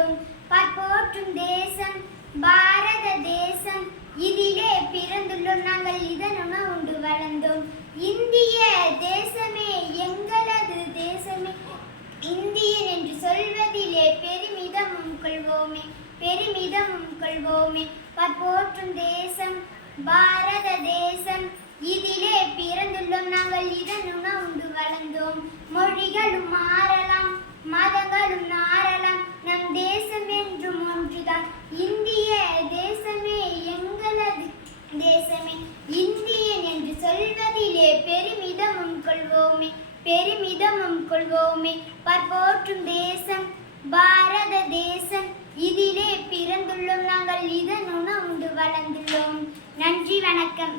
வளர்ந்தோம். பார்ப்போற்றும் தேசம் பாரத தேசம், இதிலே பிறந்துள்ளோம் நாங்கள், இதனுண உண்டு வளர்ந்தோம். இந்திய தேசமே எங்களது தேசமே, இந்தியன் என்று சொல்வதிலே பெருமிதமும் கொள்வோமே, பெருமிதமும் கொள்வோமே. பார்ப்போற்றும் தேசம் பாரத தேசம், இதிலே பிறந்துள்ளோம் நாங்கள், இதனுண உண்டு வளர்ந்தோம். மொழிகளும் மாறலாம், மதங்களும் மாறலாம், நம் தேசம் என்றும் ஒன்றுதான். இந்திய தேசமே எங்களது தேசமே, இந்தியன் என்று சொல்வதிலே பெருமிதமும் கொள்வோமே, பெருமிதமும் கொள்வோமே. பார்ப்போற்றும் தேசம் பாரத தேசம், இதிலே பிறந்துள்ளோம் நாங்கள், இதனுண உண்டு வளர்ந்துள்ளோம். நன்றி, வணக்கம்.